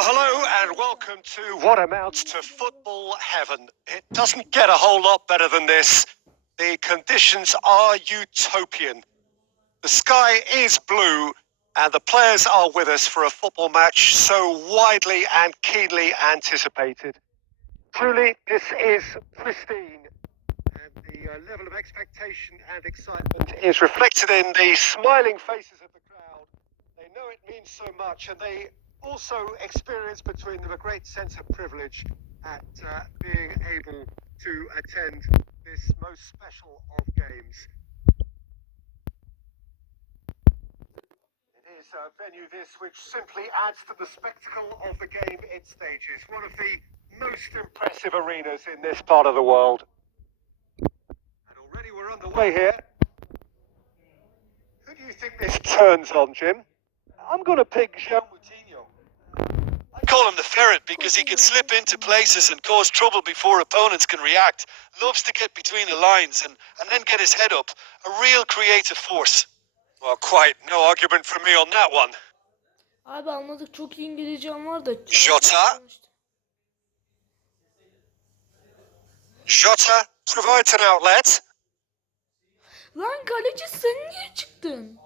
Well, hello and welcome to what amounts to football heaven. It doesn't get a whole lot better than this. The conditions are utopian. The sky is blue and the players are with us for a football match so widely and keenly anticipated. Truly, this is pristine. And the level of expectation and excitement is reflected in the smiling faces of the crowd. They know it means so much, and they also experience between them a great sense of privilege at being able to attend this most special of games. It is a venue which simply adds to the spectacle of the game it stages. One of the most impressive arenas in this part of the world. And already we're underway here. Who do you think this turns on, Jim? I'm going to pick Jean Moutinho. I call him the ferret because he can slip into places and cause trouble before opponents can react. Loves to get between the lines and then get his head up. A real creative force. Well, quite no argument from me on that one. Abi anladık, çok iyi İngilizcem var da. Jota. Jota provides an outlet. Lan kaleci sen niye çıktın?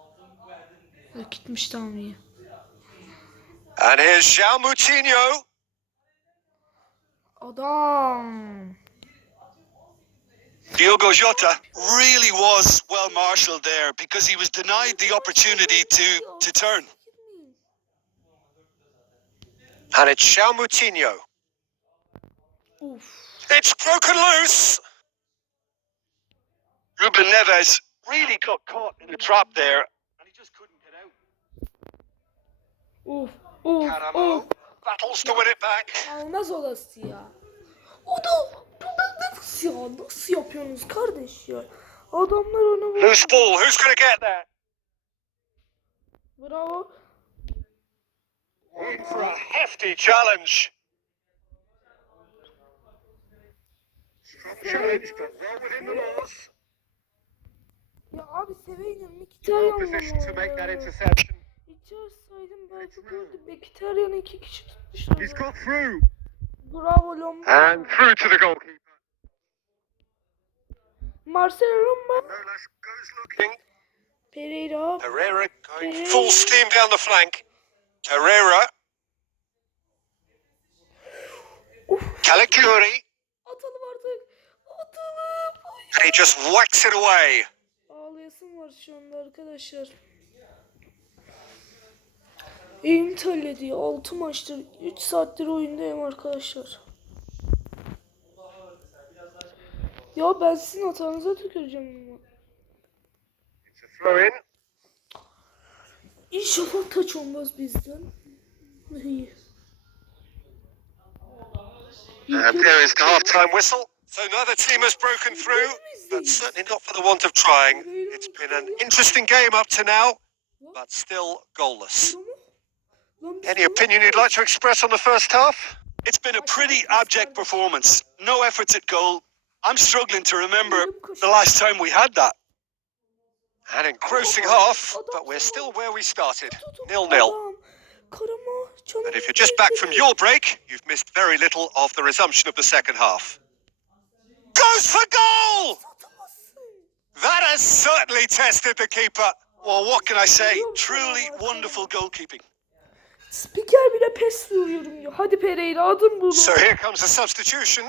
Ha, gitmiş, tamam iyi. And here's João Moutinho. Adam. Diogo Jota really was well marshalled there because he was denied the opportunity to turn. And it's João Moutinho. It's broken loose. Ruben Neves really got caught in a trap there and he just couldn't get out. Caramo battles to win it back. Almaz olası ya. O da nasıl ya? Nasıl yapıyorsunuz kardeş ya? Adamlar onu vurdu. Loose ball. Who's going to get there? Bravo. In for a hefty challenge. Strong challenge, but well within the laws. Ya abi Seviyorum. Well positioned to make that interception. İçerseydim belki gördüm. Mkhitaryan'ı 2 kişi tutmuşlar. He's got through. Bravo Lomba. And through to the goalkeeper. Marcelo Lomba. No less goes looking. Pereira. Herrera going full steam down the flank. Herrera. Caligiuri. Atalım artık. Atalım. And he just whacks it away. Ağlayasım var şu anda arkadaşlar. Eğim terledi ya. 6 maçtır. 3 saattir oyundayım arkadaşlar. Ya ben sizin hatanıza tüküreceğim ama. İnşallah taç olmaz bizden. İyi. And there is the half-time whistle. So neither team has broken through, but certainly not for the want of trying. It's been an interesting game up to now, but still goalless. Any opinion you'd like to express on the first half? It's been a pretty abject performance. No efforts at goal. I'm struggling to remember the last time we had that. An engrossing half, but we're still where we started, 0-0. And if you're just back from your break, you've missed very little of the resumption of the second half. Goes for goal! That has certainly tested the keeper. Well, what can I say? Truly wonderful goalkeeping. Spiker bile pes vuruyorum ya. Hadi Pereira, adım bunu. So here comes a substitution.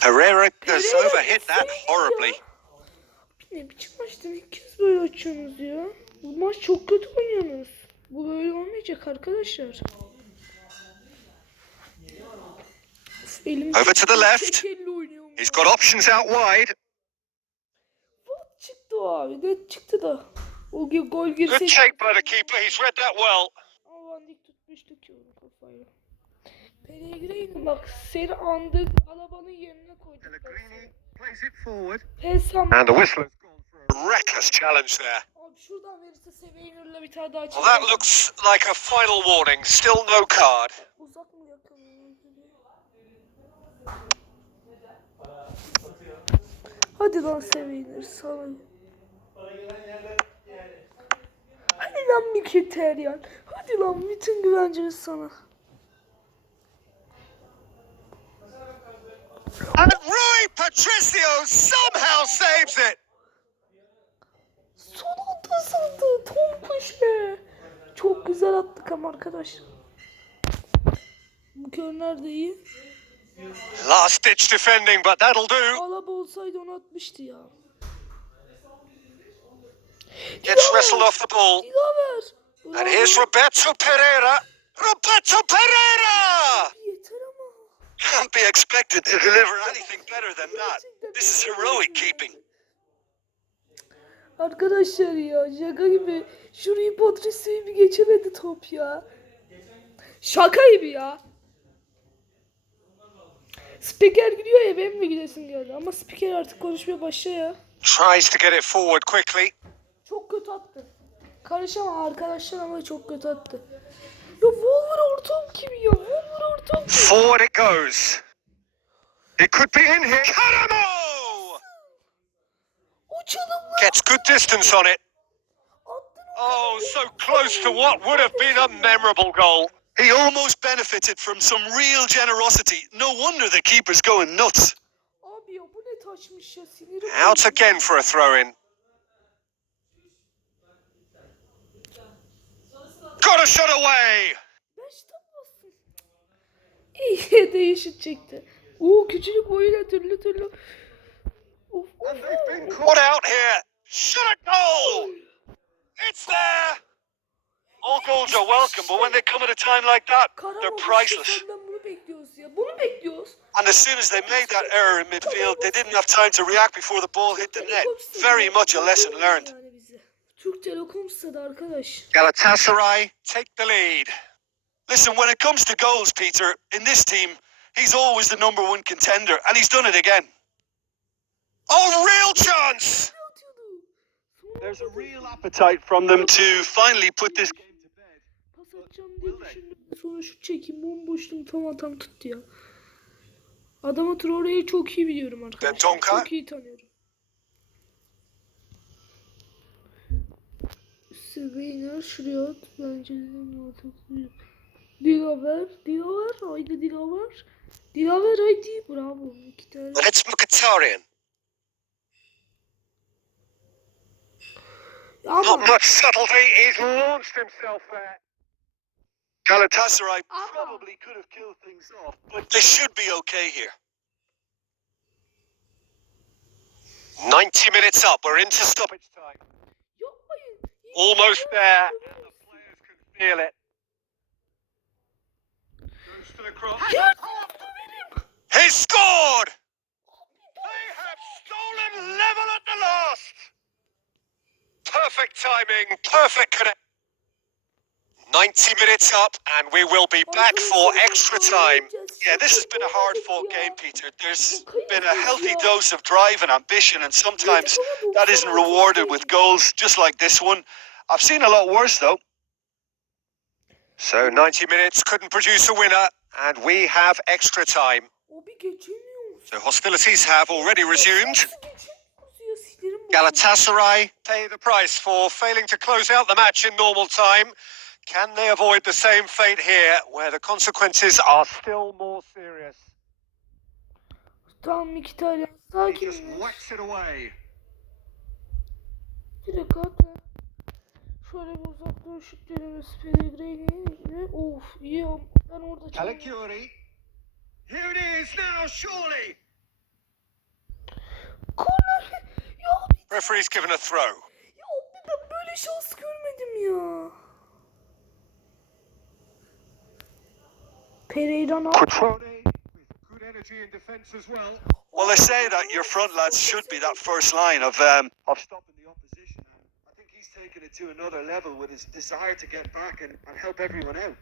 Herrera has overhit that horribly. Ne biçim maçtan ilk kez böyle açıyorsunuz ya. Bu maç çok kötü oynuyorsunuz. Bu böyle olmayacak arkadaşlar. Over to the left. He's got options out wide. What çıktı o abi? Ne çıktı da? O gol girseydi. Good take by the keeper. He's read that well. Aman dik tutmuştuk ki onu kafayla. Pellegrini bak seni andık. Alabanın yerine koyduk. Plays it forward. Pesam. And the whistle has gone for a reckless challenge there. Abi şuradan verirse Seviyorum'la bir tane daha Well, that looks like a final warning. Still no card. Uzak mı yakın mı? Hadi lan Seviyorum sana. Hadi lan. lan Mkhitaryan. Hadi lan, bütün güvencemiz sana. And Rui Patricio somehow saves it. Son anda sandı. Tom kuşle. Çok güzel attık ama arkadaşlar. Bu körler de iyi. Last ditch defending, but that'll do. Alaba olsaydı onu atmıştı ya. Gets wrestled off the ball. Dilaver. And here's Roberto Pereira. Roberto Pereira! Yeter ama. Can't be expected to deliver anything better than that. This is heroic keeping. Arkadaşlar ya, şaka gibi. Şurayı Patricio'yu bir geçemedi top ya. Şaka gibi ya. Spiker gidiyor ya, benim mi gidesim geldi. Ama spiker artık konuşmaya başlıyor ya. Tries to get it forward quickly. Çok kötü attı. Karışamam arkadaşlar ama çok kötü attı. Ya Wolverhampton gibi ya. Wolverhampton gibi. Forward it goes. It could be in here. Karamo! Uçalım lan. Gets good distance on it. Oh, so close to what would have been a memorable goal. He almost benefited from some real generosity. No wonder the keeper's going nuts. Abi ya, bu ne taşmış ya, sinirim. Out again for a throw-in. Got a shot away. Beş top bastım. İyi değişik çekti. Küçücük boyuyla türlü. Of. And they've been caught out here. Shot a goal. It's there. All goals are welcome, but when they come at a time like that, they're priceless. Senden bunu bekliyoruz ya. Bunu bekliyoruz. And as soon as they made that error in midfield, they didn't have time to react before the ball hit the net. Very much a lesson learned. Yani bize. Türk Telekom stadı arkadaş. Galatasaray take the lead. Listen, when it comes to goals, Peter, in this team, he's always the number one contender, and he's done it again. Oh, real chance. There's a real appetite from them to finally put this game to bed. Pas atacağım diye düşündüm. Sonra şut çekeyim. Bomboşluğum tam tuttu ya. Adama Traore'yi çok iyi biliyorum arkadaşlar. Dendonka. Çok iyi tanıyorum. Seviyler şuraya at. Bence Dilaver. Haydi Dilaver. Haydi. Bravo. İki tane. It's Mkhitaryan. Ama Not much subtlety. He's launched himself there. Galatasaray probably could have killed things off, but they should be okay here. 90 minutes up. We're into stoppage time. yapmayın. Almost there. The players can feel it. Goes to the cross. Ya, He scored! They have stolen level at the last! Perfect timing, perfect connect. 90 minutes up and we will be back for extra time. Yeah, this has been a hard-fought game, Peter. There's been a healthy dose of drive and ambition, and sometimes that isn't rewarded with goals, just like this one. I've seen a lot worse, though. So 90 minutes couldn't produce a winner and we have extra time. Abi geçemiyoruz. So hostilities have already resumed. Nasıl geçemiyoruz ya, sinirim bozuldu. Galatasaray pay the price for failing to close out the match in normal time. Can they avoid the same fate here, where the consequences are still more serious? Tamam Mkhitaryan, He just sakin. whacks it away. Direkt at. Şöyle bir uzaktan şut denemesi Pellegrini'yle. Of iyi ama ben orada çok... Caligiuri. Here it is now, surely. Korner. Ya Referee's given a throw. ben böyle şans görmedim ya. Pereira ne yaptı? Quattrone with good energy in defence as well. Well, they say that your front lads should be that first line of stopping the opposition. I think he's taken it to another level with his desire to get back and help everyone out.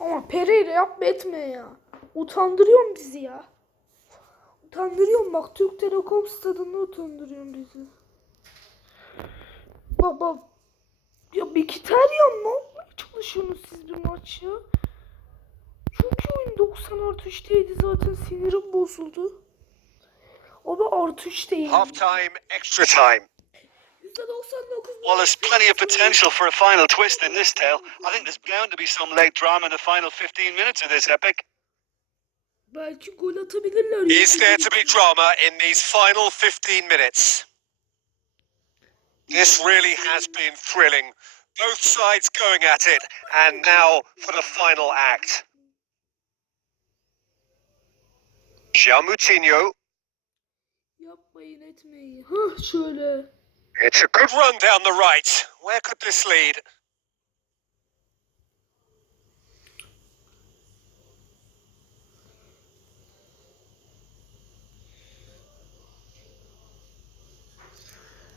Ama Pereira yapma etme ya. Utandırıyorsun bizi ya. Utandırıyorsun bak, Türk Telekom stadında utandırıyorsun bizi. Bak. Ya Mkhitaryan ne yapmaya çalışıyorsunuz siz bir maç ya? Çok iyi oyun, 90+3'teydi zaten, sinirim bozuldu. Abi +3 değil. Half time, extra time. %99. Well, there's plenty of potential for a final twist in this tale. I think there's bound to be some late drama in the final 15 minutes of this epic. Belki gol atabilirler. Is there to be drama in these final 15 minutes? This really has been thrilling. Both sides going at it, and now for the final act. Moutinho. Yapmayın etmeyin. Hah şöyle. It's a good run down the right. Where could this lead?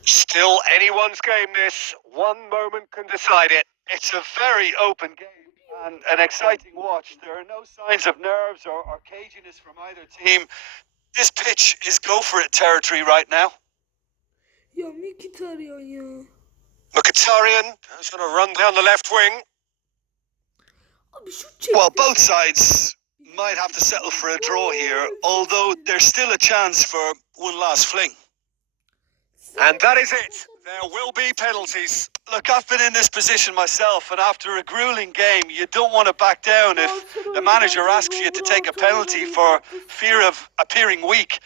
Still anyone's game this. One moment can decide it. It's a very open game and an exciting watch. There are no signs of nerves or caginess from either team. This pitch is go-for-it territory right now. Ya Mkhitaryan ya. Mkhitaryan is going to run down the left wing. Abi şut çekti. Well, both sides might have to settle for a draw here, although there's still a chance for one last fling. And that is it. There will be penalties. Look, I've been in this position myself, and after a grueling game, you don't want to back down if the manager asks you to take a penalty for fear of appearing weak.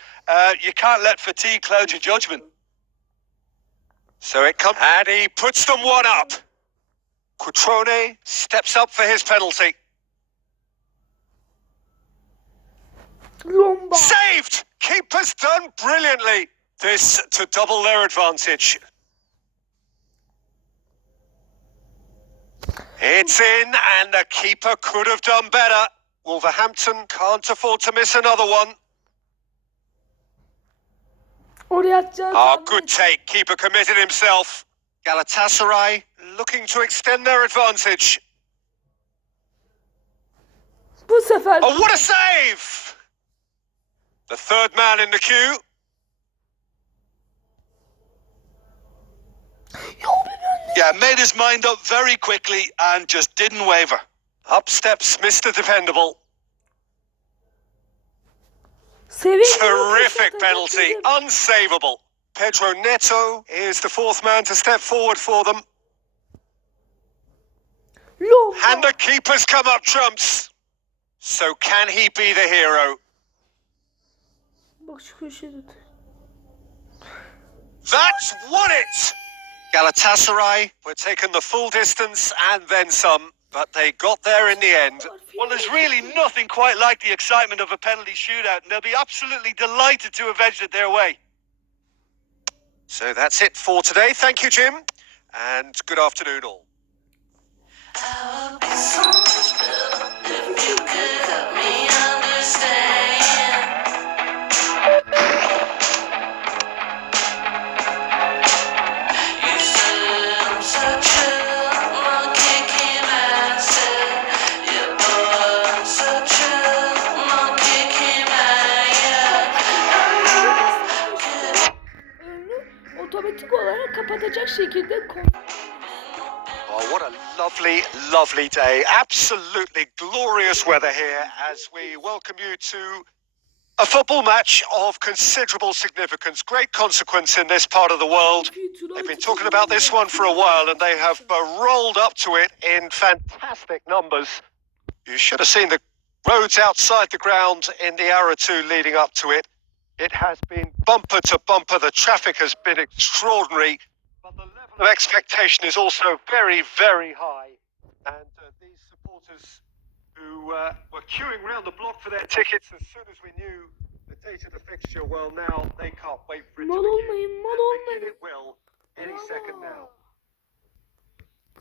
You can't let fatigue cloud your judgment. So it comes, and he puts them one up. Cutrone steps up for his penalty. Lomba. Saved! Keeper's done brilliantly. This to double their advantage. It's in, and the keeper could have done better. Wolverhampton can't afford to miss another one. Oraya atacağız. Good take. Keeper committed himself. Galatasaray looking to extend their advantage. Bu sefer. Oh, what a save! The third man in the queue. Yeah, made his mind up very quickly and just didn't waver. Up steps Mr. Dependable. Seviyorum. Terrific penalty. Unsavable. Pedro Neto is the fourth man to step forward for them. Lomba. And the keeper's come up trumps. So can he be the hero? Bak şu köşede. That's won it! Galatasaray were taking the full distance and then some, but they got there in the end. Well, there's really nothing quite like the excitement of a penalty shootout, and they'll be absolutely delighted to have edged it their way. So that's it for today. Thank you, Jim, and good afternoon all. Otomatik olarak kapatacak şekilde Oh, what a lovely, lovely day. Absolutely glorious weather here as we welcome you to a football match of considerable significance, great consequence in this part of the world. They've been talking about this one for a while and they have rolled up to it in fantastic numbers. You should have seen the roads outside the ground in the hour or two leading up to it. It has been bumper to bumper. The traffic has been extraordinary, but the level of expectation is also very, very high. And these supporters who were queuing around the block for their tickets as soon as we knew the date of the fixture, well, now they can't wait for it to Mal begin. olmayın, mal And olmayın. it will any second now.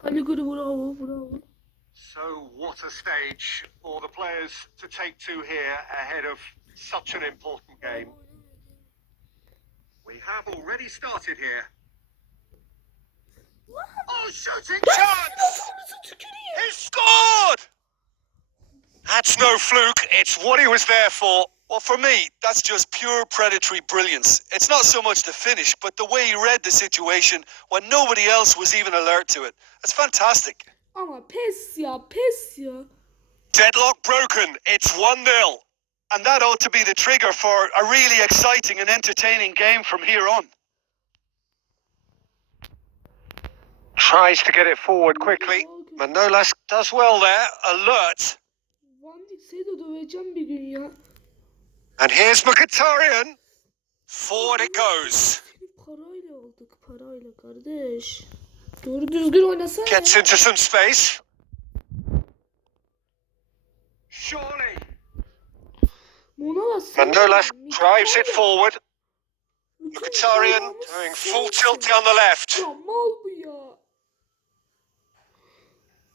Ali Gürü bravo, bravo. So what a stage for the players to take to here ahead of such an important game. We have already started here. Oh, shooting chance! He scored! That's no fluke. It's what he was there for. Well, for me, that's just pure predatory brilliance. It's not so much the finish, but the way he read the situation when nobody else was even alert to it. It's fantastic. Ama pes ya, pes ya. Deadlock broken. It's 1-0. And that ought to be the trigger for a really exciting and entertaining game from here on. Tries to get it forward quickly. Manolas does well there. Alert. Van Dijk'e de döveceğim bir gün ya. And here's Mkhitaryan. Forward it goes. Seni parayla aldık, parayla kardeş. Doğru düzgün oynasana ya. Gets into some space. Surely. Manolas drives it forward. Mkhitaryan doing full tilt down the left. Ya mal bu ya.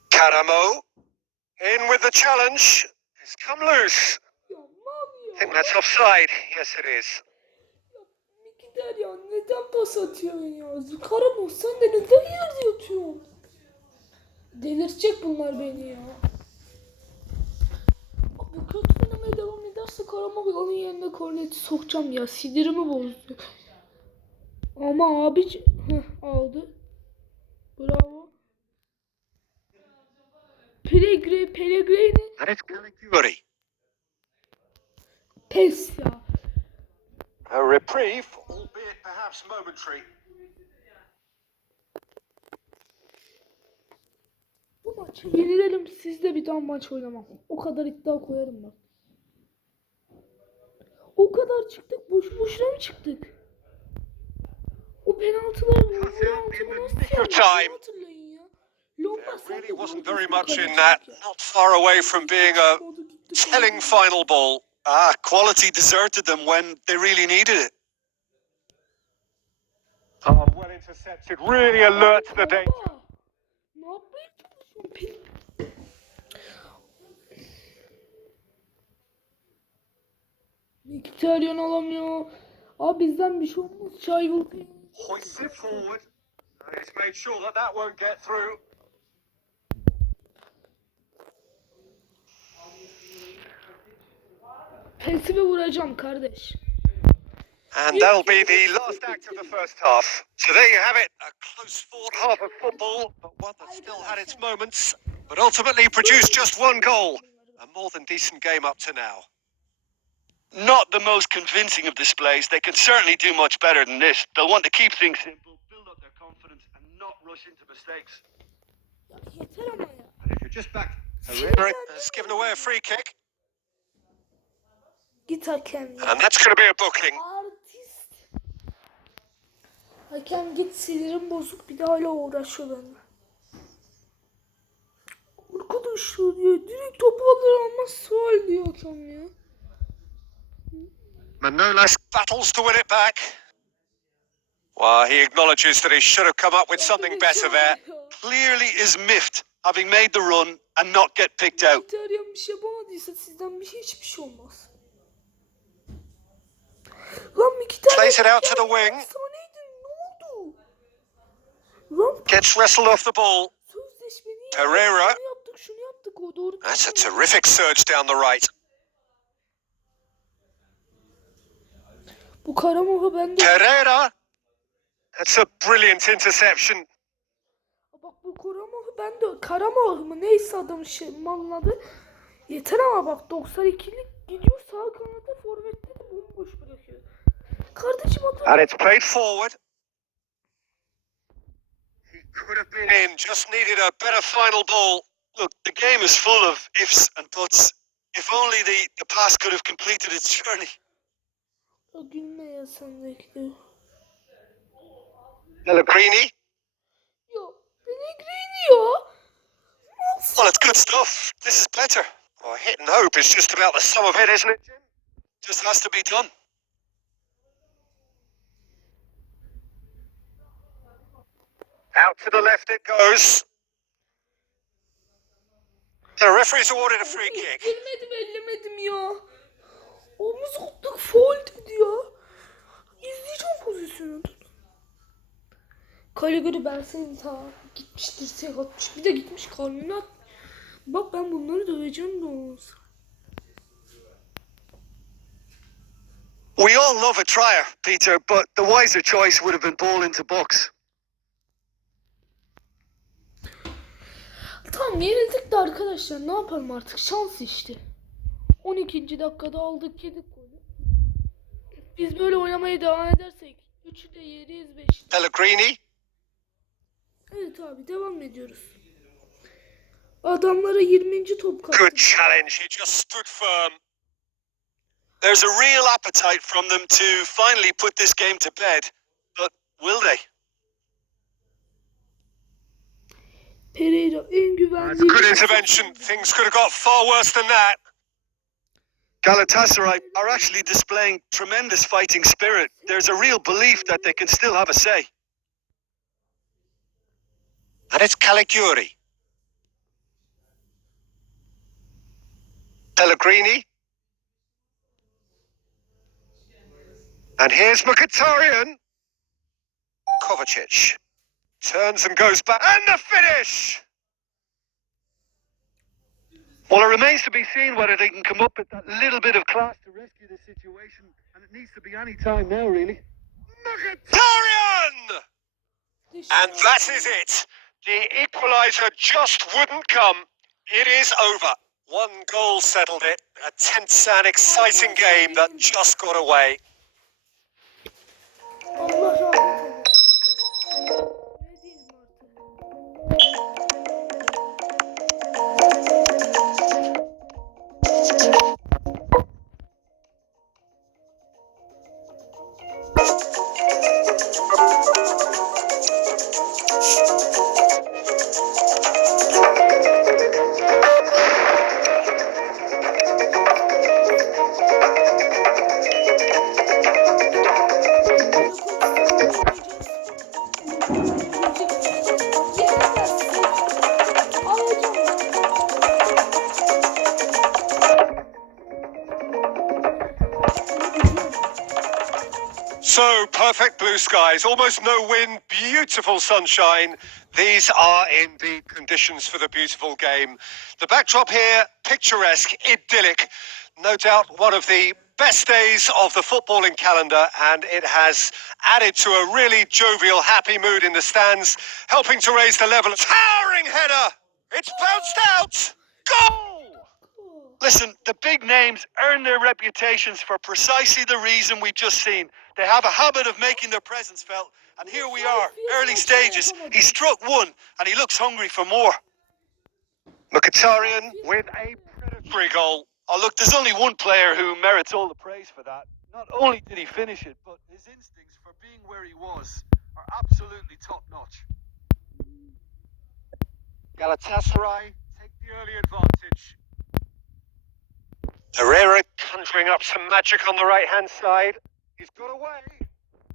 Karamo in with the challenge. It's come loose. Ya mal ya. I think that's offside. Yes, it is. Gider ya, neden pas atıyorsun ya? Karamo sen de neden yerde yatıyorsun? Delirtecek bunlar beni ya. Bu kötü oynamaya devam ederse Karamo'nun yerine korneti sokacağım ya. Sinirimi bozdu. Ama abi aldı. Bravo. Pellegrini. And it's Galatasaray. Pes ya. A reprieve, albeit perhaps momentary. Bu maçı yenilelim, sizde bir daha maç oynamam. O kadar iddia koyarım bak. O kadar çıktık, boşu boşuna mı çıktık? O penaltılar hatırlayın ya. There really wasn't very much in that. Not far away from being a telling final ball. Quality deserted them when they really needed it. Oh, well intercepted. Really alert to the danger. Ne yapmaya çalışıyorsun? Mkhitaryan alamıyor. Abi bizden bir şey olmaz. Çay vurdu. Hoists it forward. And it's made sure that that won't get through. Pesime vuracağım kardeş. And that'll be the last act of the first half. So there you have it. A close fought half of football, but one that still had its moments, but ultimately produced just one goal. A more than decent game up to now. Not the most convincing of displays. They can certainly do much better than this. They'll want to keep things simple, build up their confidence, and not rush into mistakes. Yeter ama ya. And if you're just back, Herrera has given away a free kick. Git hakem ya. And that's going to be a booking. Artist. Hakem git, sinirim bozuk, bir daha hala uğraşıyor benimle. Arkadaşlar ya, direkt topu alır almaz faul diyor hakem ya. Manolas battles to win it back. Well, he acknowledges that he should have come up with something better there. Clearly is miffed, having made the run and not get picked out. Mkhitaryan bir şey yapamadıysa sizden hiçbir şey olmaz. Lan Mkhitaryan Plays it out to the wing. efsaneydin, ne oldu? Lan Gets wrestled off the ball. sözleşmeni Herrera. şunu yaptık o doğru. That's a terrific surge down the right. Bu Karamoha bende. Herrera. That's a brilliant interception. Bak bu Karamoha bende. Karamoha mı neyse adamın manladı. Yeter ama bak 92'lik gidiyor sağ kanada, forvette de bomboş bırakıyor. Kardeşim And adam. it's played forward. He could have been in. Just needed a better final ball. Look, the game is full of ifs and buts. If only the pass could have completed its journey. O gülme ya sen bekliyor. Pellegrini. Ya Pellegrini ya. Well, it's good stuff. This is better. Well, hit and hope is just about the sum of it, isn't it? Just has to be done. Out to the left it goes. The referee's awarded a free kick. Girmedim, ellemedim ya. Omuz attık, faul dedi ya. İzleyeceğim pozisyonu. Kalegori ben senin gitmiş dirsek atmış. Bir de gitmiş karnına at. Bak ben bunları döveceğim de olmaz. We all love a trier, Peter, but the wiser choice would have been ball into box. Tamam yenildik de arkadaşlar, ne yapalım artık, şans işte. 12. dakikada aldık, yedik golü. Biz böyle oynamaya devam edersek 3'ü de yeriz, 5'te. Pellegrini. Evet abi devam ediyoruz. Adamlara 20. top kaptı. Good challenge. He just stood firm. There's a real appetite from them to finally put this game to bed. But will they? Pereira en güvenli. Good intervention. Things could have got far worse than that. Galatasaray are actually displaying tremendous fighting spirit. There's a real belief that they can still have a say. And it's Caligiuri. Pellegrini. And here's Mkhitaryan. Kovacic. Turns and goes back. And the finish! Well, it remains to be seen whether they can come up with that little bit of class to rescue the situation. And it needs to be any time now, really. Mkhitaryan! And that is it. The equaliser just wouldn't come. It is over. One goal settled it. A tense and exciting game that just got away. Allah rahmet eylesin. Ne diyeyim artık? So, perfect blue skies, almost no wind, beautiful sunshine. These are indeed conditions for the beautiful game. The backdrop here, picturesque, idyllic. No doubt one of the best days of the footballing calendar, and it has added to a really jovial, happy mood in the stands, helping to raise the level. Towering header! It's bounced out! Goal! Listen, the big names earn their reputations for precisely the reason we've just seen. They have a habit of making their presence felt, and here we are, early stages. He struck one, and he looks hungry for more. Mkhitaryan with a predatory goal. Oh, look, there's only one player who merits all the praise for that. Not only did he finish it, but his instincts for being where he was are absolutely top-notch. Galatasaray take the early advantage. Herrera conjuring up some magic on the right-hand side. He's got away.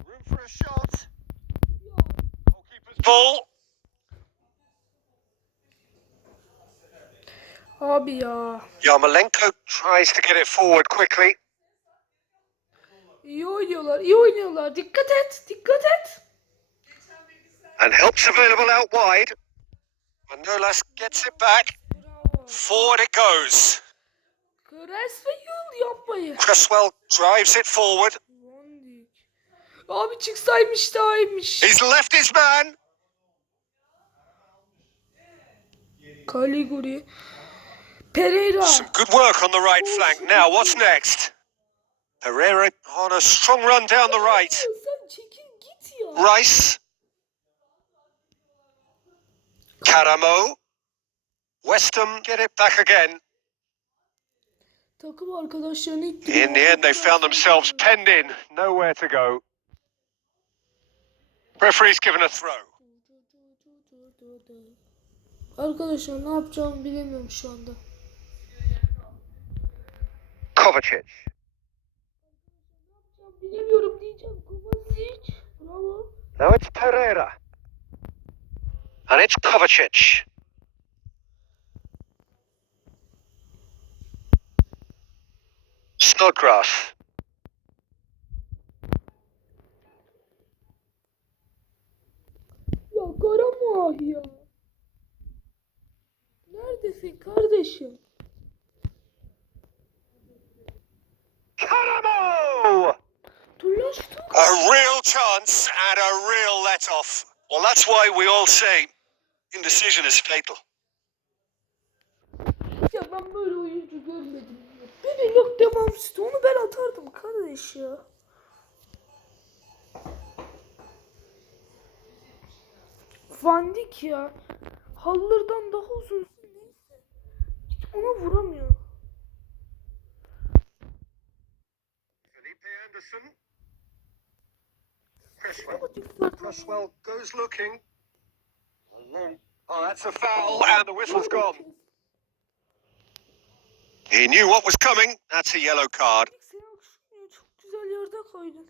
Room for a shot. Goalkeeper's ball. Abi ya. Yarmolenko tries to get it forward quickly. İyi oynuyorlar, iyi oynuyorlar. Dikkat et, dikkat et. And help's available out wide. Manolas gets it back. Bravo. Forward it goes. Kres ve yıl yapmayı. Cresswell drives it forward. Abi çıksaymış daha iyiymiş. He's left his man. Caliguri. Pereira. Some good work on the right flank. Now, what's next? Herrera on a strong run down the right. Sen çekil git ya. Rice. Karamo. West Ham get it back again. Takım arkadaşlarını In the end, they found themselves penned in. Nowhere to go. Referee's given a throw. Arkadaşlar ne yapacağımı bilemiyorum şu anda. Kovacic. Bilemiyorum diyeceğim. Kovacic. Bravo. Now it's Pereira. And it's Kovacic. Snodgrass. Ya Karamah ya. Neredesin kardeşim? Karamo! Dur lan şu top. A real chance and a real let-off. Well, that's why we all say indecision is fatal. Ya ben böyle oyuncu görmedim. Bir de yok devamsızdı. Onu ben atardım kardeş ya. Van Dijk ya. Haller'dan daha uzun. Neyse. Hiç ona vuramıyor. Felipe Anderson. Cresswell. Cresswell goes looking. Oh, that's a foul, and the whistle's gone. He knew what was coming. That's a yellow card. Seni alkışlamıyor. Çok güzel yerde koydun.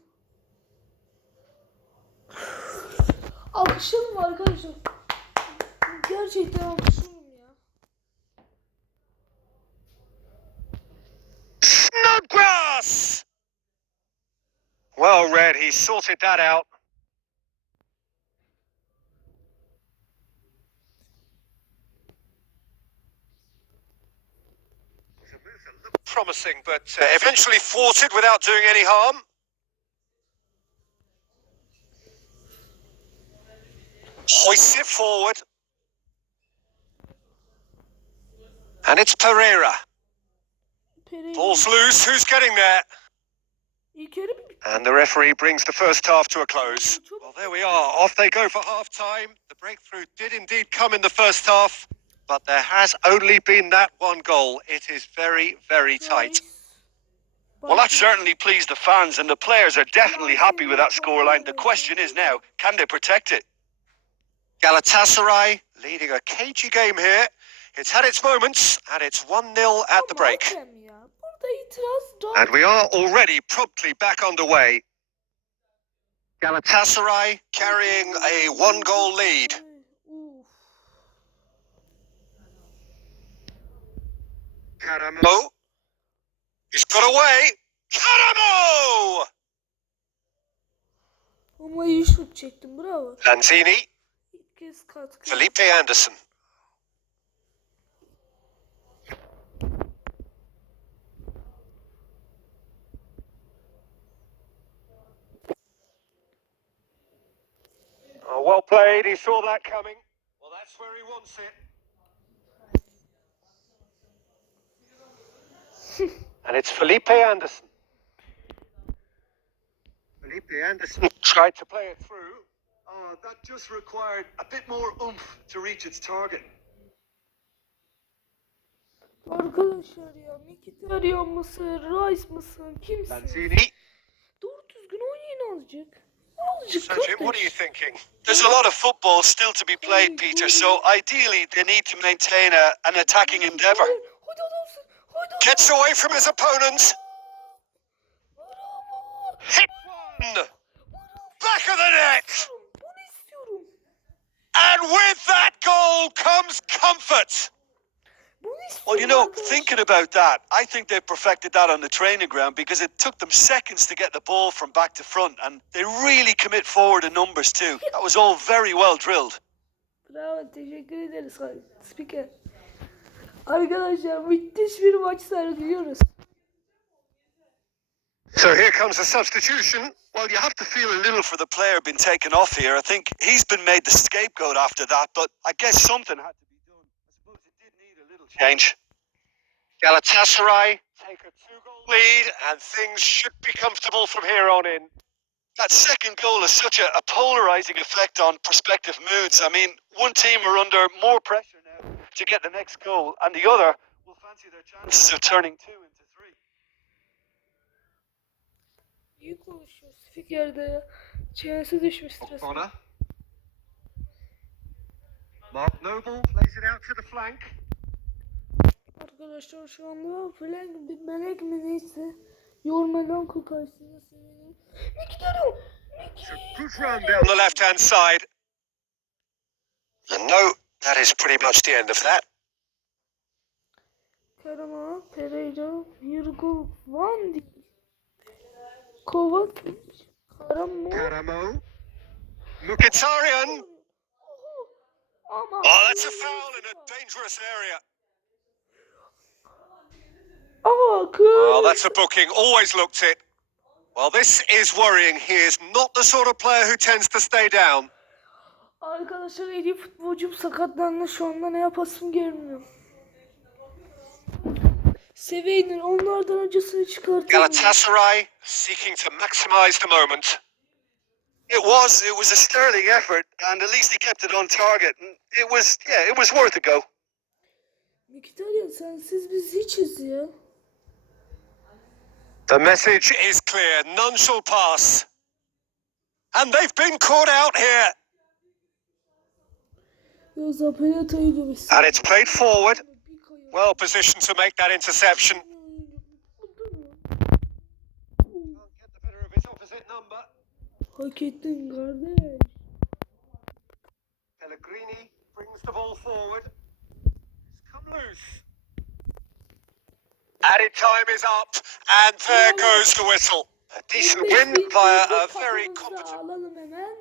Alkışlayalım arkadaşlar. Gerçekten alkışlıyorum ya. Snodgrass! Well read, he sorted that out. Promising, but eventually thwarted without doing any harm. Hoists it forward. And it's Pereira. Ball's loose, who's getting there? İlk yarı bir And the referee brings the first half to a close. Well, there we are. Off they go for half-time. The breakthrough did indeed come in the first half, but there has only been that one goal. It is very, very tight. Well, that certainly pleased the fans, and the players are definitely happy with that scoreline. The question is now, can they protect it? Galatasaray leading a cagey game here. It's had its moments, and it's 1-0 at the break. Hakem ya. Burada itiraz daha... And we are already promptly back underway. Galatasaray carrying a one-goal lead. Uf. Karamo. He's got away. Karamo! Ama iyi şut çektim. Bravo. Lanzini. İlk kez katkı. Felipe Anderson. Oh, well played. He saw that coming. Well, that's where he wants it. And it's Felipe Anderson. Felipe Anderson tried to play it through. Oh, that just required a bit more oomph to reach its target. Arkadaşlar ya. Mkhitaryan mısın? Rice mısın? Kimsin? Lanzini. Doğru düzgün oynayın azıcık. Azıcık Sergio, what are you kardeş. thinking? There's a lot of football still to be played, Peter, so ideally they need to maintain an attacking endeavour. Hadi adamsın. Hadi adam. Gets away from his opponent. Bravo. Hit one. Back of the net. Bunu istiyorum. And with that goal comes comfort. Bunu istiyorum. Well, you know, arkadaşlar. thinking about that, I think they perfected that on the training ground because it took them seconds to get the ball from back to front, and they really commit forward in numbers too. That was all very well drilled. Bravo, teşekkür ederiz spiker. Arkadaşlar müthiş bir maç sergiliyoruz. So here comes the substitution. Well, you have to feel a little for the player being taken off here. I think he's been made the scapegoat after that, but I guess something had to be done. I suppose it did need a little change. Galatasaray take a 2-goal lead, and things should be comfortable from here on in. That second goal has such a polarizing effect on prospective moods. I mean, one team are under more pressure now to get the next goal, and the other will fancy their chances of turning 2 into 3. İyi konuşuyor spikerde ya. Çenesi düşmüş stresi. O'Connor. Mark Noble plays it out to the flank. Arkadaşlar şu anda flank bir melek mi neyse. Yormadan kokarsınız. Mkhitaryan. Good run down the left-hand side. And no, that is pretty much the end of that. Karama, Pereira, Virgil, Van Dijk, Kovacic, Karamo. Karamo. Mkhitaryan. Ama Oh, that's a foul in a dangerous area. Aa, Oh, that's a booking. Always looked it. Well, this is worrying. He is not the sort of player who tends to stay down. Arkadaşlar iyi futbolcum sakatlandı, şu anda ne yapasım gelmiyor. Seviyenin onlardan acısını çıkartıyor. Galatasaray seeking to maximise the moment. It was a sterling effort, and at least he kept it on target. And it was worth a go. Mkhitaryan sensiz biz hiçiz ya. The message is clear. None shall pass. And they've been caught out here. Ya Zapalata'yı gömüşsün. And it's played forward. Well positioned to make that interception. Can't get the better of his opposite number. Hak ettin kardeş. Pellegrini brings the ball forward. It's come loose. Added time is up, and there goes the whistle. A decent win via a very competent. Alalım hemen.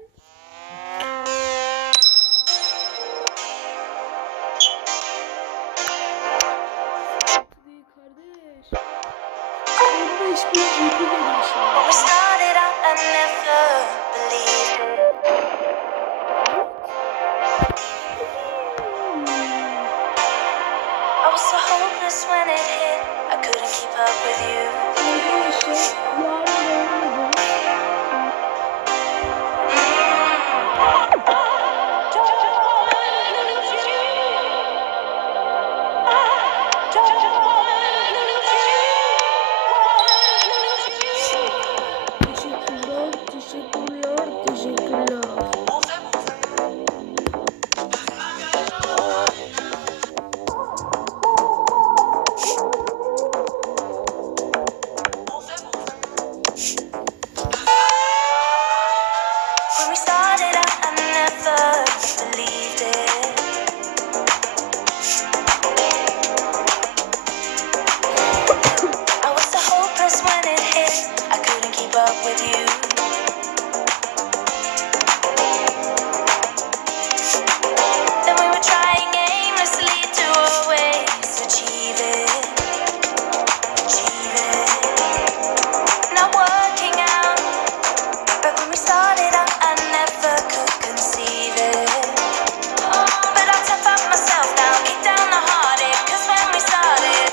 Değil kardeş. 15.000 GP geliyor şimdi. When we started out, I never believed it. I was so hopeless when it hit. I couldn't keep up with you. Arkadaşlar yarın devam edelim. Teşekkürler. When we started out, I never believed it. I was so hopeless when it hit. I couldn't keep up with you. Then we were trying aimlessly to always achieve it. Not working out. But when we started out, I never could conceive it. But I'll tough up myself now, kick down the heartache. 'Cause when we started,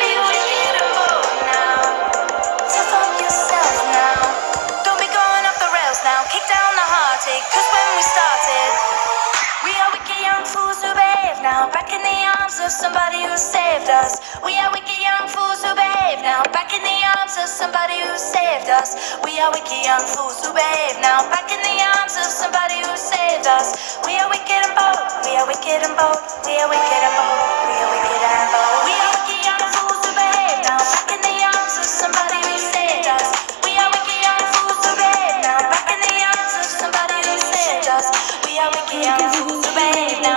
be wicked and bold now. Tough up yourself now. Don't be going off the rails now, kick down the heartache. 'Cause when we started, we are wicked young fools who behave now, back in the arms of somebody who saved us. We are wicked young fools who behave now, back in the arms of somebody who saved us. We are wicked young fools who behave now, back in the arms of somebody who saved us. We are wicked and bold, we are wicked and bold, we are wicked and bold, we are wicked and bold. We are wicked young fools who behave now, back in the arms of somebody who saved us. We are wicked young fools who behave now, back in the arms of somebody who saved us. We are wicked young fools.